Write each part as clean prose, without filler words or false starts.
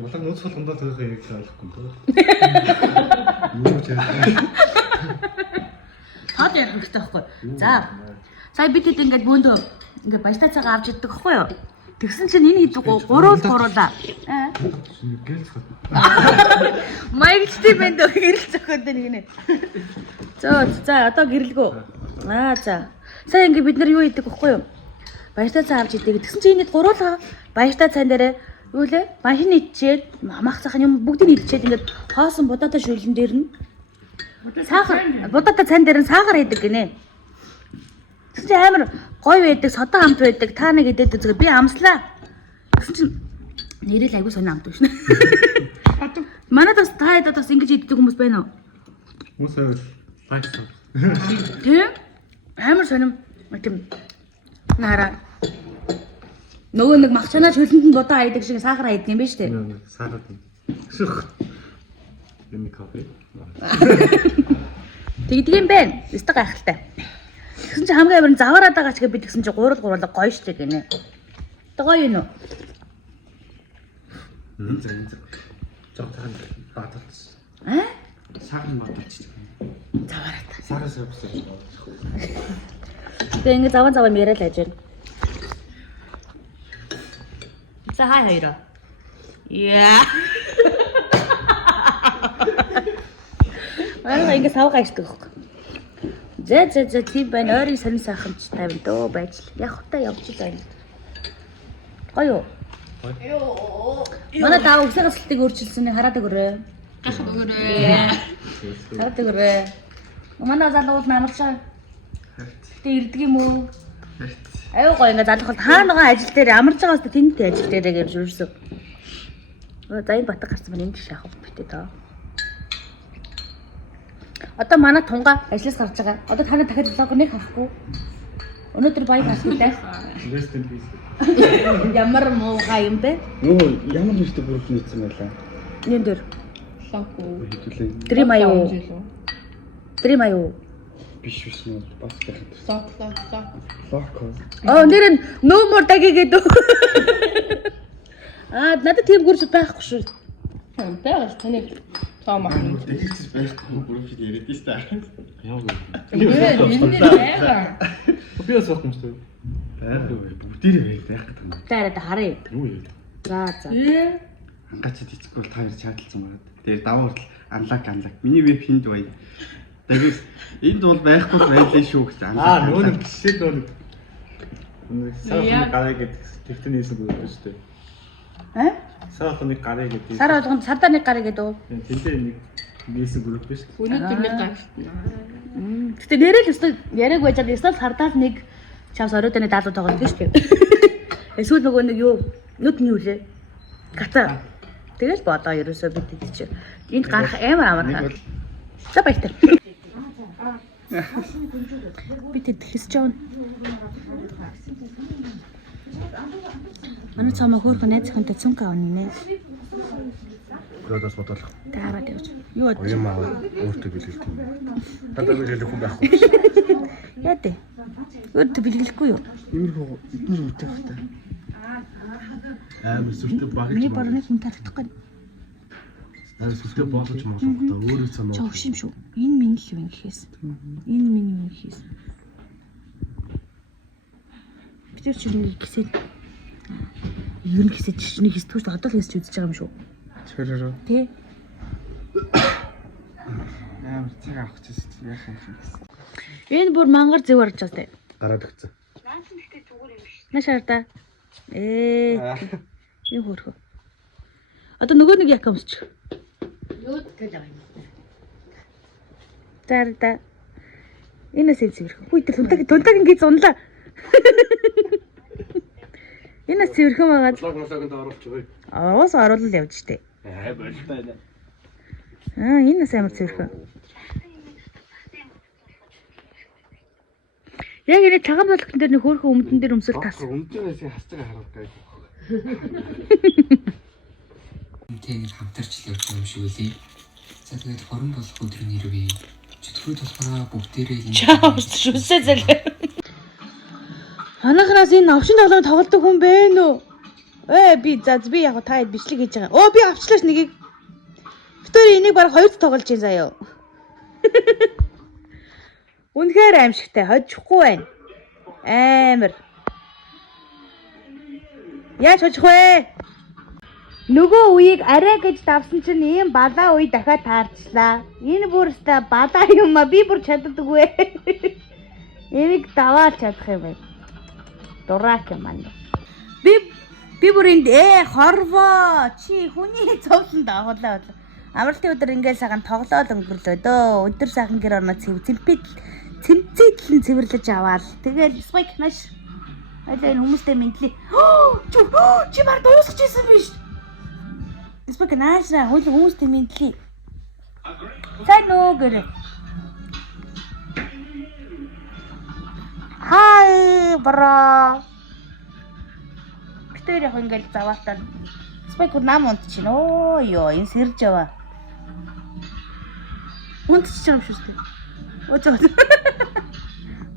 Болон нууц болгондоо тэрхээ яг ойлгохгүй тоо. Юу ч яа. Тод ярих хэрэгтэй байхгүй. За. Сая бид хэд ингээд бөөндөө ингээд баястацаагаа авч иддэг байхгүй юу? Тэгсэн чинь энэ хийдэг гуруулаа. Гэлс хат. Маягчтай бэнд гэрэл зөхөд нэг нэ. За одоо гэрэлгөө. За. Сая ингээд бид нар юу хийдэг байхгүй юу? Баястацаа авч иддэг. Тэгсэн чинь энэ гуруулаа баястаа цан дээрээ юу лээ? Машин идчихэд мах цахан юм бүгдийг идчихэд ингээд хоосон будаатай шүрлэн дээр нь сахар будаатай цан дээр нь сахар хийдэг гинэ. Тэгсэн чинь амар гоё байдаг, содон амт байдаг. Та нэг идээд үзгээ би амслаа. Тэгсэн чинь нэрэл айгуу сонио амт байна. Манайд бас та хэд бас ингэж иддэг хүмүүс байна уу? Хүмүүс лайк. Тэ? Амар сонио. Тийм. Нара. Нөгөө нэг махчанаа хөлөнд нь будаа хайдаг шиг сахар хайдаг юм байна шүү дээ. Сахар. Шүх. Эми кофе. Тэгдэг юм байна. Өстө гайхалтай. Тэгсэн чи хамгийн амар заваараад байгаа ч гэ би тэгсэн чи гурал гоё штэ гинэ. Тэ гоё юм уу? Жог тахан бааталц. Сахар бааталц. Заваараад. Сахараас явсан. Тэгээ ингэ заваа яриад л ажиг. За хай хоёроо. Яа. Аа ингэ сав гайшдаг хөөх. За тийм байна. Ойрын сонин сайхамч тавина дөө байж л. Яг хутаа явж л байна. Гоё юу? Йоо. Манай даа өсөг өсөлтийг өөрчилсөн хараад өгөрөө. Гахад өгөрөө. Хараад өгөрөө. Манай залуу намарчаа. Тэ ирдэг юм уу? Аюу гоё ингээ залхал таанагаа ажил дээр амарч байгаа хэвээр тэнтэй ажил дээр гэж юусэн. За энэ батг гарсан байна энэ шахав битээ тоо. Одоо манай тунга ажлаас гарч байгаа. Одоо та нар дахиад влог нэг харахгүй. Өнөөдөр баяр хастай. Ямар муухай юм бэ? Нөө ямар нэртэй бүрх нийцсэн байлаа. Нэн дээр. Локо. Дрим аюу. Биш нөө бас гэх. Локо. Нэр нь no more dagiгээд. Надад тийм гүрс байхгүй шүү. Тэгээс таны таамах юм. Тэгээс байхгүй бүрх яриад тийш та. Яа Яа. би бас байхгүй юм шүү. Бүгдээрээ байх гэдэг юм. Таараа та харъя. Юу юм? За. Ангачд эцгүй бол та хоёр чааталсан байна. Тэгээ даваа хүртэл анлаг. Миний веб хинд бай. Тэгээс энд бол байхгүй байлээ шүү гэж анлаг. Нөгөө нэг жишээ нөгөө сархны гараа гэдэг тэгтэн нээсэн үг шүү дээ. Сархны гараа гэдэг. Сар болгонд сардаа нэг гараа гэдэг үү? Тэнтэй нэг нээсэн групп биш. Өнөөдөр нэг гарч. Гэтэ нэрэл өстө яриаг байж байгаа эсвэл сардаал нэг чавс оройдны даалуу тоглох гэж тийм. Эсвэл нөгөө нэг юу нүд нь юу лээ? Гата. Тэгэл бодоо ерөөсөө бид тийч. Энд гарах амар амархан. За баяртай. Бид тэтгэж жаана. Манай цаамаа хөөрхөн найз захынтай цүнх авна нэ. Гөөдөөс бодлоо. Таараад явж. Юу бод? Оюун маа өөртөө бэлгэлт юм. Надад бэлгэлэх хүн байхгүй. Яа дээ. Өөртөө бэлгэлэхгүй юу? Иймэрхүү эдгээр үүтэй хата. Сүртэй багж. Миний борны хүн тарахдахгүй. Сүртэй болгож молох та өөрөө санаа. Чог шим шүү. Энэ миний л юм гэхээс. Энэ миний юм гэхээс. Бид ч юм гисэд. Юу гисэд чинь хийс түүш одоо л хийсч үзэж байгаа юм шүү. Тэрөө. Тэ. Цаг авах гэсэн яах юм бэ? Энэ бүр мангар зөв орж байгаа тээ. Гараад өгцөө. Нашаарда. Юу хөөрхөө. Одоо нөгөө нэг яг юмсч. Юу гэж байгаа юм. Зарда. Энэ сэвсэрх. Хүй тунтаг ингэ зунлаа. Энэ сэвэрхэн байгаа. Логносогонд оруулж байгаа. Оос оруулал явж штэ. Болтой. Энэ амар сэвэрхэн. Яг энэ цагаан болгон дээр нэг хөөрхөн өмдөн дээр өмсөл тас. Өмдөнөөс хасцгаа харуулах гай. Тэгж хамтарч л явж байгаа юм шиг үлээ. За тэгээд хорон болох өдрийн нэрвээ. Чөтгөрүүд болохоор бүгдээрээ Чаавс шүсээ зэлээ. Ханахнаас энэ овшин тоглоом тоглодог хүн бэ нөө? Би яг та хэд бичлэг хийж байгаа. Би авчлаач нэгийг. Битүүр энийг баг хоёрт тоглож чинь заяа. Үнэхээр аимшигтай хожихгүй байна. Амар. Яаж хожих вэ? Нөгөө үеийг арай гэж давсан чинь ийм балаа үе дахиад таарчлаа. Энэ бүрстэ балаа юм а би бүр чаддаггүй. Энийг даваад чадах юм байна. Дурак юм аа. Би бүр энд хорвоо чи хүний цовлон дагуулаа. Амралтын өдөр ингээл сахан тоглоод өнгөрлөө дөө. Өдөр сайхан гэр орноо цэмцэдлэн цэвэрлэж аваал. Тэгэл спайк маш. Алаа энэ хүмүүстэй мэдлээ. Чи баг дуусах гэсэн биш. Спайк наашаа хүмүүстэй мэдлээ. Сайн нөө гэрэ. Хай бра. Битээр яг ингээл заваатаа. Спайк нам унтчихин. Ёо энэ сэрж яваа. Унтчих юм шүү дээ. Өөцөө.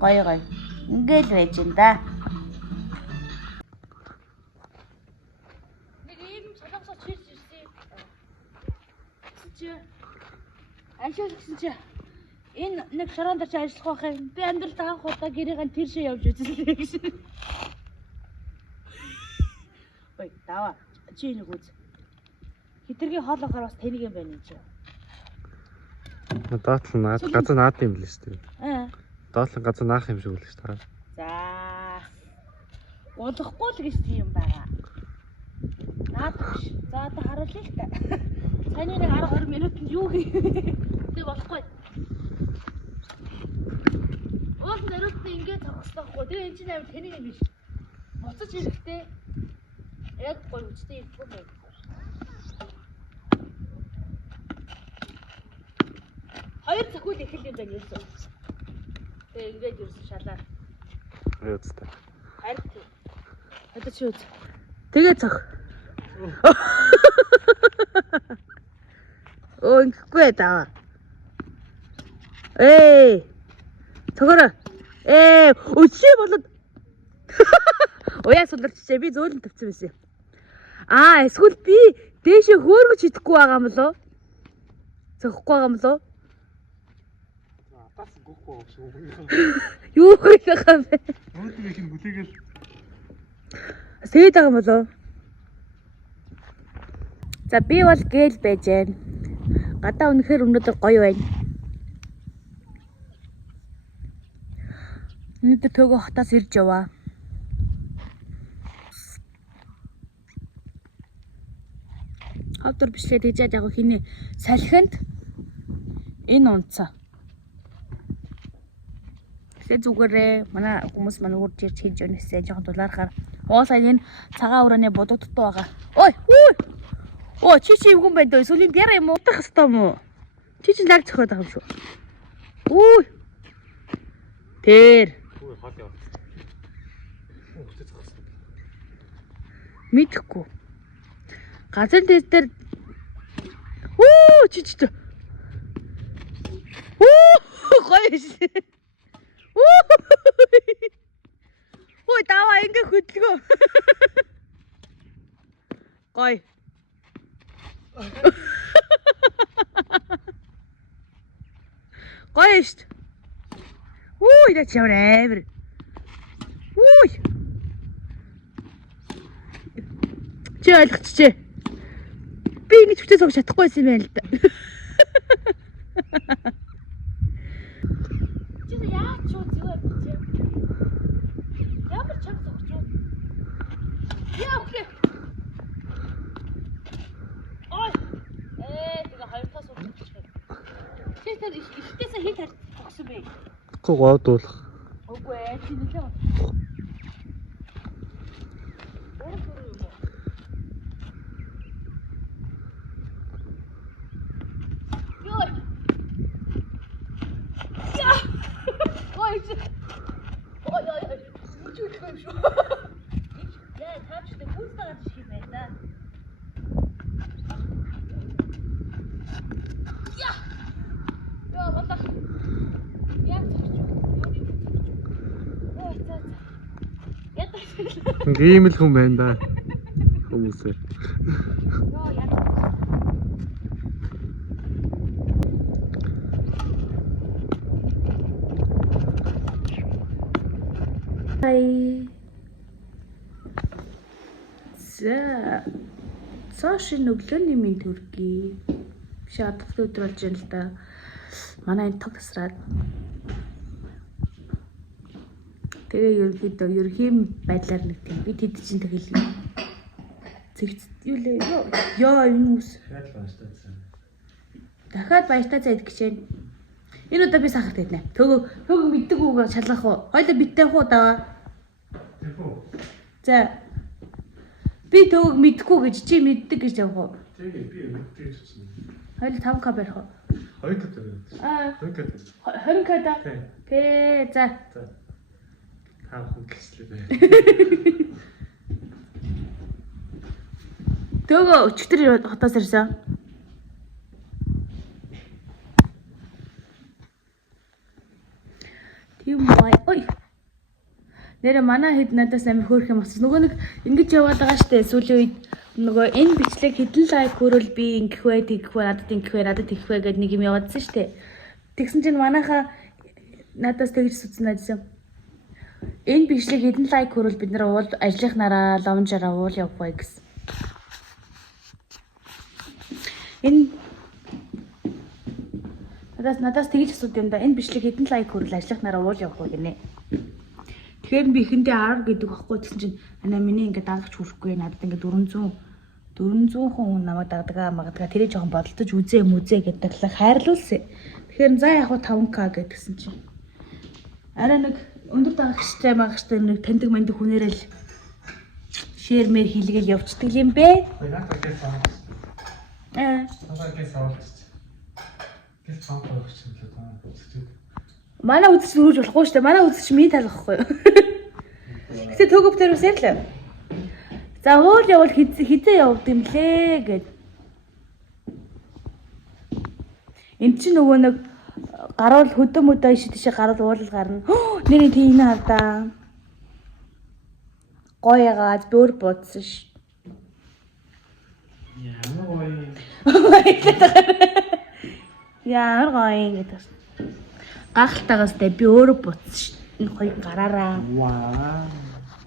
Гой. Ингээл байж ин да. Нэг ийм солонгосоо чирж ирсэн. Чи ажил гэсэн чи энэ нэг шороон дээр чи ажиллах байх юм. Би амьдралд анх удаа гэрийн тэршээ явж үзлээ гэж. Ой, даваа. Чи нэг үз. Хитргийн хоол ахаар бас тэнийг юм байна чи. Доотлон газар наад юм л шүү дээ. Аа. Доотлон газар наах юм шиг үл шүү дээ. За. Удахгүй л гэж тийм байгаа. Наад биш. За одоо харуулъя л та. Саяны нэг 10-20 минутанд юу хийх вэ болохгүй. Уус нэрүүтээ ингэж зогслоохгүй. Тэгээ энэ чинь амар тэнийг юм биш. Буцаж ирэхдээ яг гоё үстэй ирэхгүй байх. Хоёр цохол ихэл юм байна юусэн. Тэгээ ингэж юусэн шалаа. Юу зү. Харин Одоо чи үз. Тэгээ цог. Ингэхгүй даа. Цогороо. Өчөө болоод. Уяа суларчээ би зөөлөн тавьсан байсан юм. Эсвэл би дээшээ хөөргөж идэхгүй байгаа юм болоо? Цогхгүй байгаа юм болоо? Атаас гүхгүй шүү. Юу хийх юм бэ? Өөдөө их бүлээгэл. Сээд байгаа юм болоо? За би бол гээл байж байна. Гадаа үнэхээр өнөөдөр гоё байна. Өнөөдөр төгөө хотоос ирж яваа. Хавдар бичлээ тэгжээд яг хиний салхинд энэ унцаа. Тэгээ зүгээрээ манай хүмүүс хурж ирж хийж өнөсөө жоохон дулаарахаар уусаа энэ цагаан ураны будагдтуу байгаа. Ой, чи юм байна дөө. Сүлийн бяра юм утах хэвээр юм уу? Чи лаг зөхөд байгаа юм шүү. Тэр. Хол яа. Мэдхгүй. Газар дээр чи. Гойш. Даваа ингээ хөдлгөө. Гой. Гойш. Яа чавраа. Чи ойлгочихжээ. Би ингэж хүчтэй сууж чадахгүй юм байна л да. чи яа ч юу зүг авчих. Ямар чам сууж юу? Яа окей. Тэгээ хоёртоо сууж байгаа. Чи тэр ихтэйсээ хит тогсон бэ? Гоо гоодуулах. Үгүй ээ чи нэлээ. Ийм л хүн байна да. нийсээр. Йоо яа. Хай. За. Цаашин өглөөний минь төргий. Биш одод өдөр болж байна л да. Манай энэ тог тасраад. Тэгээ ерөнхий байдлаар нэг тийм бид хэд чинь тэгэл зэгц юу лээ ёо энэ үс дахиад баяртай зайд гिचэн энэ удаа би сахарт иднэ төгөө мэддэг үг шалгах уу хоёул биттэй хуу даа за би төгөөг мэдхгүй гэж чи мэддэг гэж явах уу тэгээ би мэддэг гэж чинь хоёул 5k барих уу 2k төгөө 20k да пэ за хаах гэслээ бай. Төгөө өчтөр хотоос ирсэн. Тийм бай. Ой. Нэрэ манай хэд надаас амир хөөрх юм асуусан. Нөгөө нэг ингэж яваад байгаа штэ сүүлийн үед нөгөө энэ бичлэг хэдэн лайк хөрөл би ингэх бай, тэгэх бай, надад ингэх бай, надад тэгэх бай гэдэг нэг юм яваадсан штэ. Тэгсэн чинь манайхаа надаас тэгж сүцэн ажилласан. Энэ бичлэг хэдэн лайк хөрвөл бид нар уул ажлынхнаараа ломжаараа уул явах бай гэсэн. Энэ надаас тэгж асууд юм да. Энэ бичлэг хэдэн лайк хөрвөл ажлынхнаараа уул явах бай гинэ. Тэгэхээр би ихэндээ 10 гэдэг байхгүй гэсэн чинь анаа миний ингээд дагагч хүрэхгүй надад ингээд 400 хүн намайг дагдаг тэрийг жоохон бодолтож үзээ гэдэг талаар хайрлуулсан. Тэгэхээр за яг 5k гэдгсэн чинь арай нэг өндөр дагагчтай магчтай нэг таньдаг мандаг хүнээрэл шеэр мэр хийлгээл явцдаг юм бэ? Надад гэж савч. Надад гэж савч. Гэж цаанах гэж юм л даа. Манай үзэж нүүж болохгүй шүү дээ. Манай үзэж минь талахгүй юу? Гэтэ төгөв дээр үсэр л. За уул явал хизээ явд юм лээ гэд. Энд чинь нөгөө нэг гаруул хөдөө мөдөө иши тийшээ гаруул уулал гарна. Нэрийн тийм хардаа. Гоё ягаад бүр бодсон ш. Ямар гоё. Яар гоё гэдэг. Гахалтайгаастай би өөрөө буцсан ш. Энэ гоё гараараа. Ваа.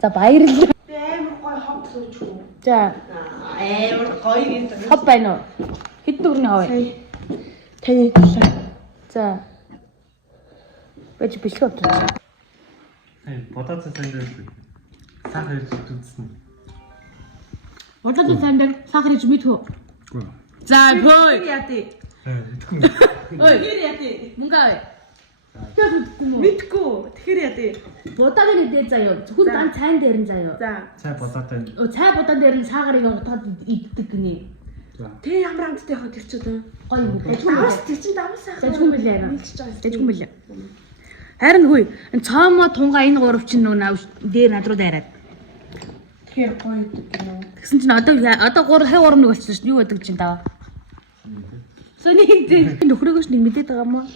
За баярлалаа. Амар гоё хот сууж юу. За Амар гоё гэдэг. хов байна уу? Хэд төгрөний хов вэ? Таны За. Бэж бичлэг авчихсан. Бодоод сайн дээр сахар ирж үзсэн. Бодоод сайн дээр сахар иж мэдхүү. За хөөе. яа тий. Итгэн. Ой, хэр яа тий. Мөнгө авъя. Тэг мэдгүй мүү? Мэдгүй. Тэгэхээр яа тий. Будааны дээр заяа. Зөвхөн дан цайн дээр нь заяа. За. Цай бодоотой. Цай будаан дээр нь сахарыг утгаад иддэг гинэ. Тэ ямар амттай хот ирч үү? Гоё юм. Давс тий чин давсаа. Дэжгүй мэлээ яа. Дэжгүй мэлээ. Харин хүй. Энэ цаамаа тунгаа энэ гурав чинь нөгөө дээр над руу дайраад. Тэгэхээр гоё гэдэг юм. Тэгсэн чинь одоо гурав нэг болчихсон шүү. Юу байдаг чинь даа. Сони нөхрөөгөөш нэг мэдээд байгаа юм уу?